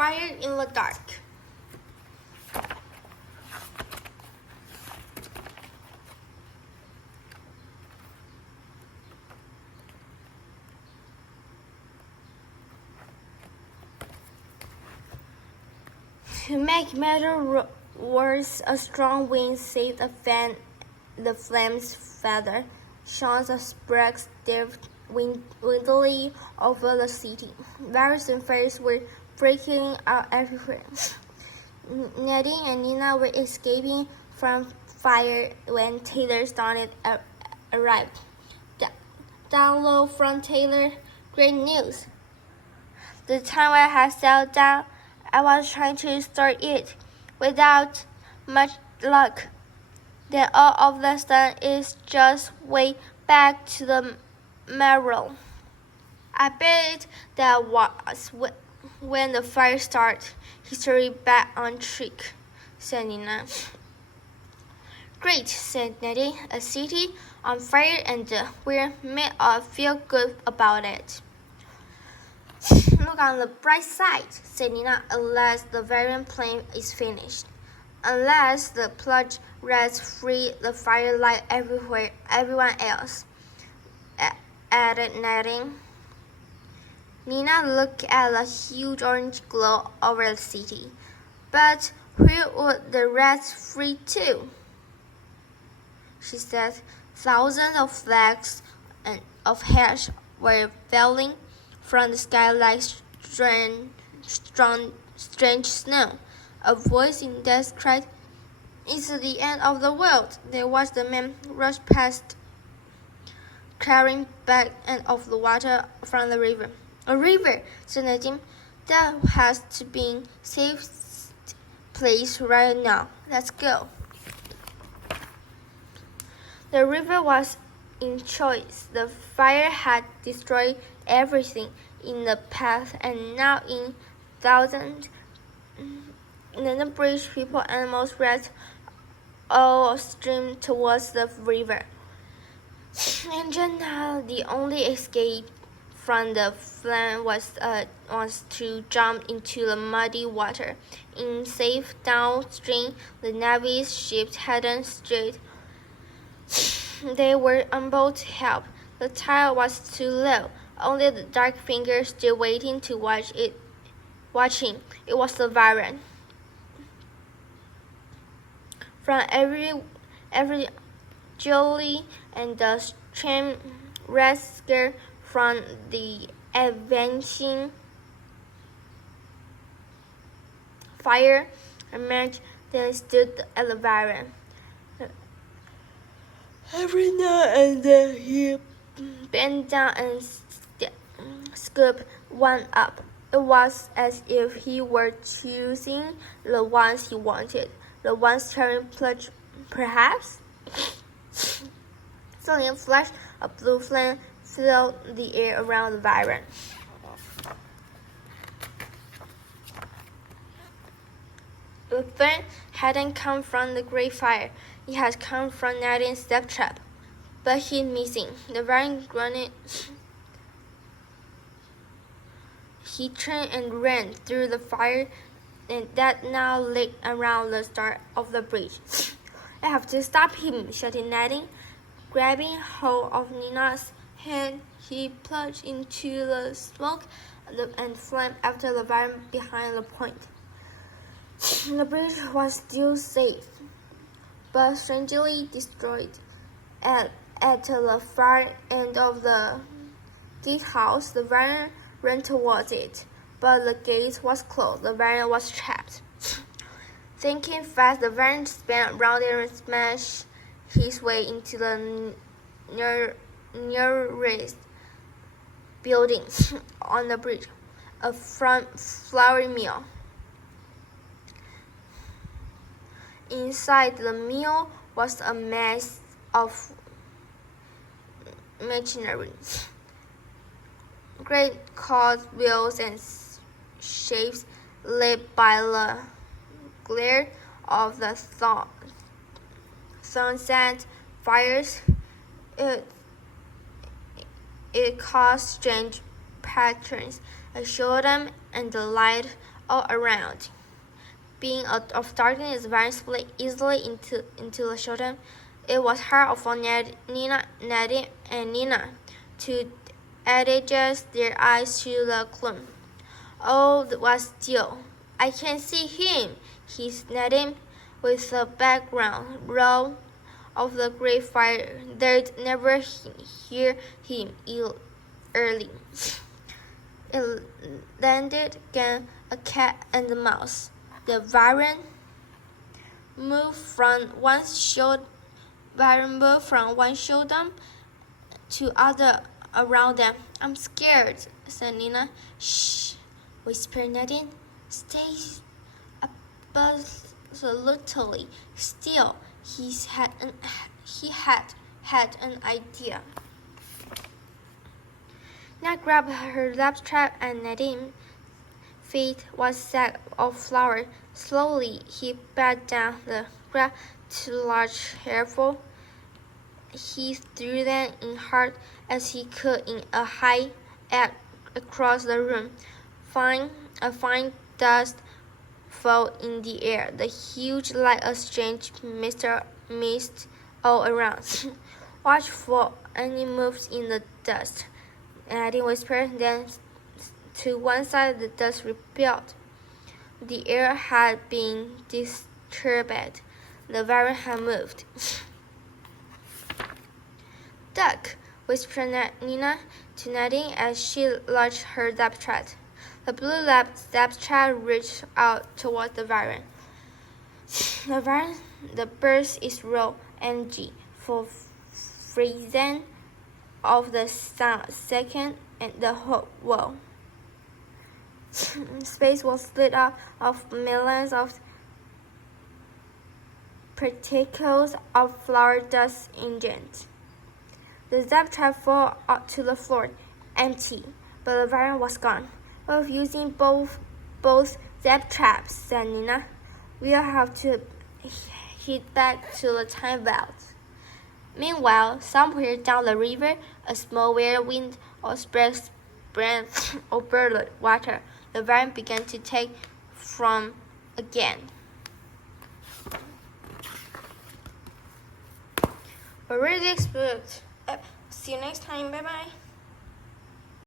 fire in the dark. To make matters worse, a strong wind saved the flames feather, shone the sparks dived windily over the city. Virus and fires were breaking out everywhere. Nadine and Nina were escaping from fire when Taylor's daughter arrived. Download from Taylor, great news. The timer has settled down. I was trying to start it without much luck. Then all of a sudden it's just way back to the marrow. I bet that was when the fire started. History back on track, said Nina. Great, said Nettie. A city on fire and we're made all feel good about it. Look on the bright side, said Nina, unless the variant plane is finished. Unless the plunge rats free the firelight everyone else, added Nettie. Nina looked at the huge orange glow over the city. But where would the rats free to? She said. Thousands of flecks of hash were falling from the sky like strange snow. A voice in death cried, "It's the end of the world." They watched the man rush past, carrying bags of the water from the river. A river, said Nadine. That has to be safe place right now. Let's go. The river was in choice. The fire had destroyed everything in the path, and now in thousands, the bridge, people, animals, rats, all streamed towards the river. And just now, the only escape from the flame was to jump into the muddy water. In safe downstream, the Navy's ships headed straight. They were unable to help. The tide was too low. Only the dark fingers still waiting to watching. It was the variant. From every jolly and the stream rescued from the advancing fire, emerged. They stood at the variant. Every now and then he bent down and scooped one up. It was as if he were choosing the ones he wanted, the ones carrying plunge, perhaps. Suddenly a flash of blue flame filled the air around the variant. The flame hadn't come from the great fire. It had come from Nadine's step trap. But he's missing. The variant grunted. He turned and ran through the fire and that now lit around the start of the bridge. I have to stop him, shouted Nadine. Grabbing hold of Nina's hand, he plunged into the smoke and flame after the variant behind the point. The bridge was still safe, but strangely destroyed. At the far end of the gatehouse, the variant ran towards it, but the gate was closed. The variant was trapped. Thinking fast, the variant spun around and smashed his way into the nearest building on the bridge, a flour mill. Inside the mill was a mass of machinery. Great cogwheels and shapes lit by the glare of the sunset fires. It caused strange patterns. I showed them, and the light all around. Being of darkness, Varren split easily into the children. It was hard for Nadine and Nina to adjust their eyes to the gloom. All was still. I can see him, hissed Nadine, with the background row of the great fire. They'd never hear him early. It landed again, a cat and a mouse. The Varren moved from one shoulder to other around them. I'm scared, said Nina. Shh, whispered Nadine. Stay absolutely still. He had an idea. Nina grabbed her laptrap and Nadine's feet was a sack of flour. Slowly, he bent down the grabbed two large handfuls. He threw them in hard as he could in a high air across the room. A fine dust fell in the air. The huge like a strange mist all around. Watch for any moves in the dust, Nadine whispered. Then to one side the dust repelled. The air had been disturbed. The Varren had moved. Duck, whispered Nina to Nadine as she launched her laptrap. The blue laptrap reached out toward the Varren. The burst is raw energy for freezing of the second and the whole world. Space was lit up of millions of particles of flower dust engines. The laptrap fell to the floor, empty, but the Varren was gone. We're using both laptraps, said Nina. We'll have to head back to the time vault. Meanwhile, somewhere down the river, a small whirlwind or spread over the water. The Varren began to take from again. We're really exposed. See you next time. Bye-bye.